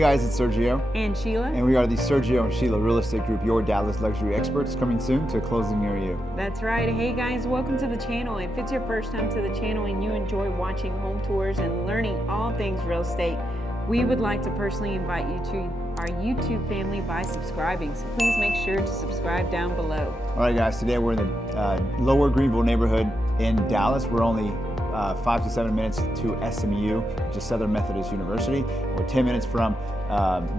guys, it's Sergio and Sheila, and we are the Sergio and Sheila Real Estate Group, your Dallas luxury experts, coming soon to a closing near you. That's right. Hey guys, welcome to the channel. If it's your first time to the channel and you enjoy watching home tours and learning all things real estate, we would like to personally invite you to our YouTube family by subscribing. So please make sure to subscribe down below. All right guys, today we're in the Lower Greenville neighborhood in Dallas. We're only 5 to 7 minutes to SMU, which is Southern Methodist University. We're 10 minutes from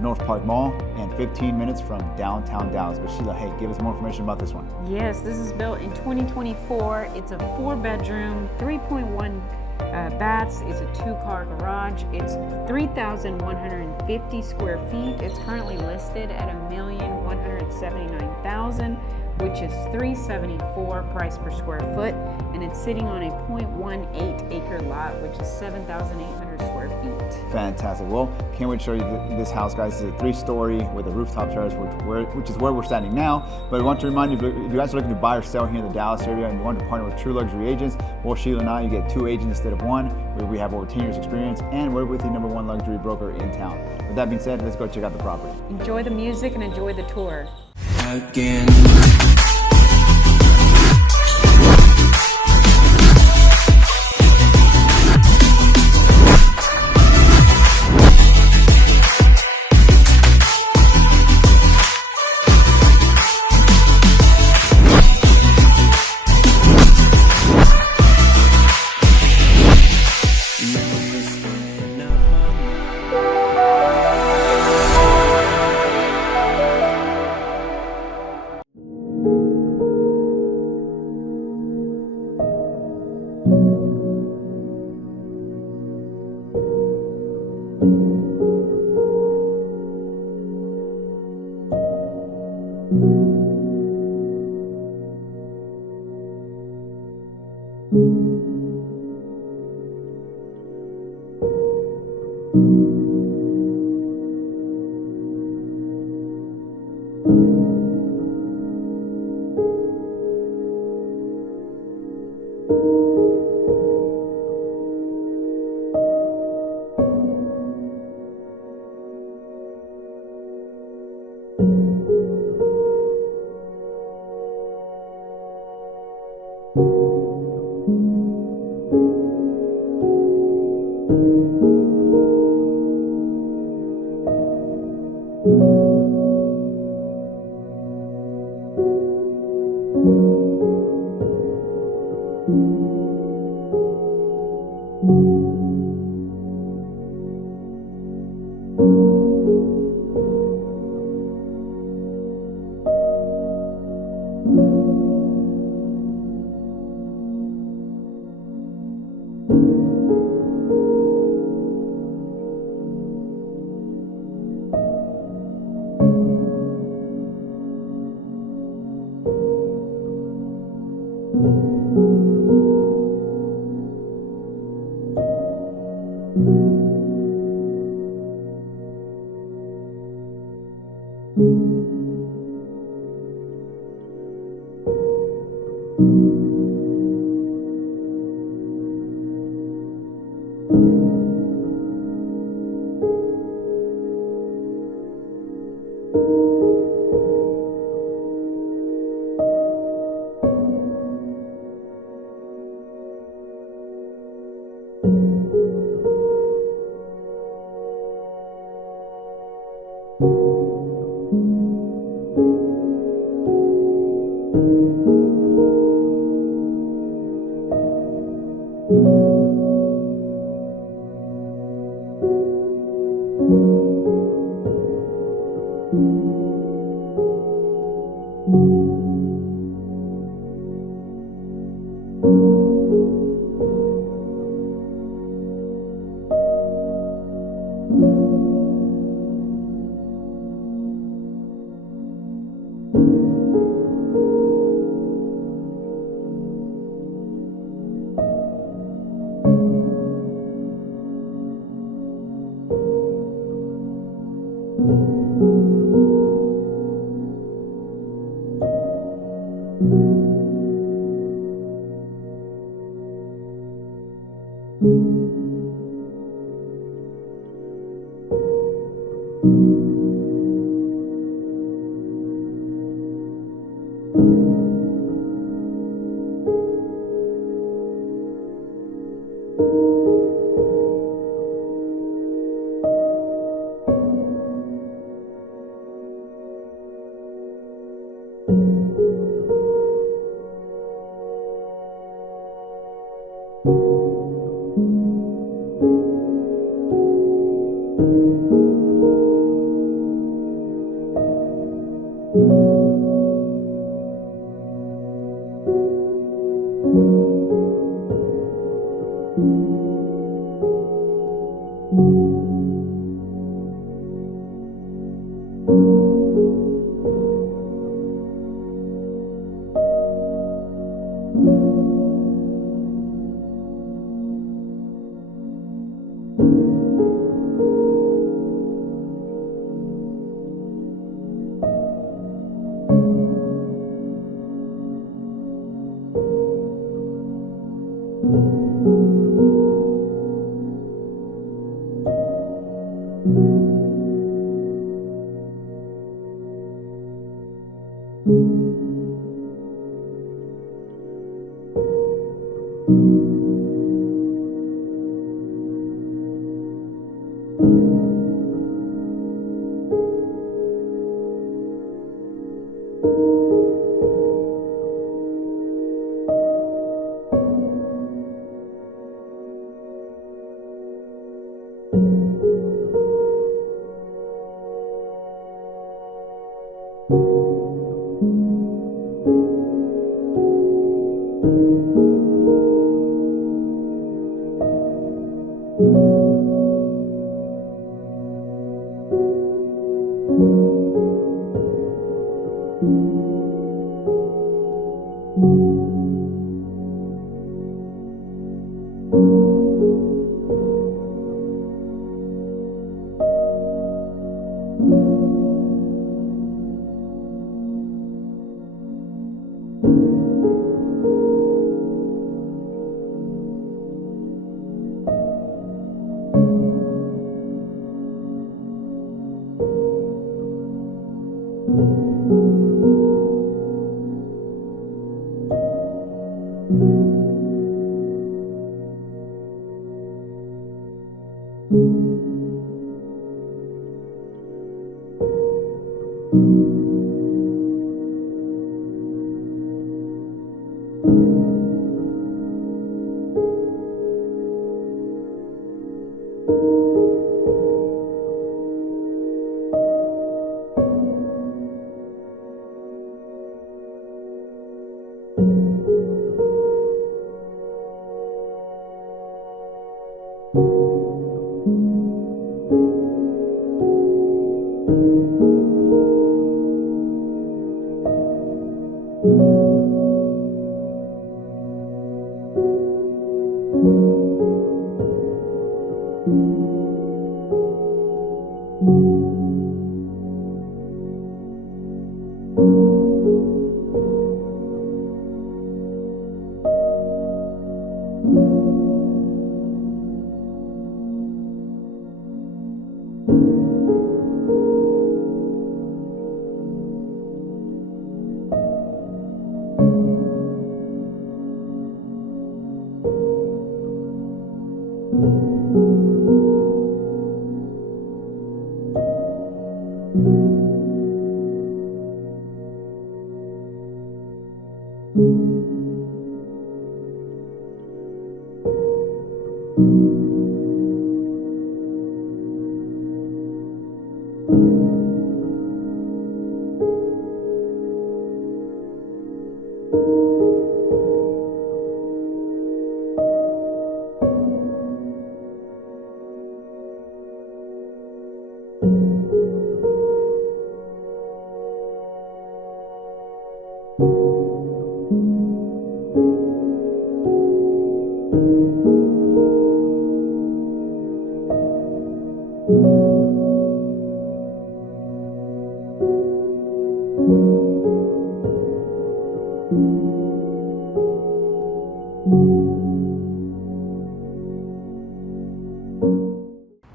North Park Mall and 15 minutes from downtown Dallas. But Sheila, hey, give us more information about this one. Yes, this is built in 2024. It's a 4-bedroom, 3.1 baths. It's a 2-car garage. It's 3,150 square feet. It's currently listed at $1,179,000, which is $374 price per square foot, and it's sitting on a 0.18 acre lot, which is 7,800 square feet. Fantastic. Well, can't wait to show you this house, guys. It's a 3-story with a rooftop terrace, which is where we're standing now. But I want to remind you, if you guys are looking to buy or sell here in the Dallas area and you want to partner with true luxury agents, well, Sheila and I, you get 2 agents instead of 1. We have over 10 years experience, and we're with the #1 luxury broker in town. With that being said, let's go check out the property. Enjoy the music and enjoy the tour. Again.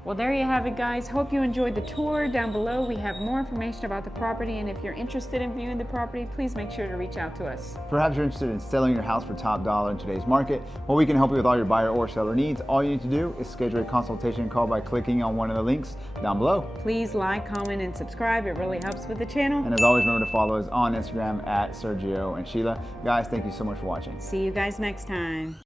Well, there you have it, guys. Hope you enjoyed the tour. Down below we have more information about the property, and if you're interested in viewing the property, please make sure to reach out to us. Perhaps you're interested in selling your house for top dollar in today's market. Well, we can help you with all your buyer or seller needs. All you need to do is schedule a consultation call by clicking on one of the links down below. Please like, comment, and subscribe. It really helps with the channel. And as always, remember to follow us on Instagram at Sergio and Sheila. Guys, thank you so much for watching. See you guys next time.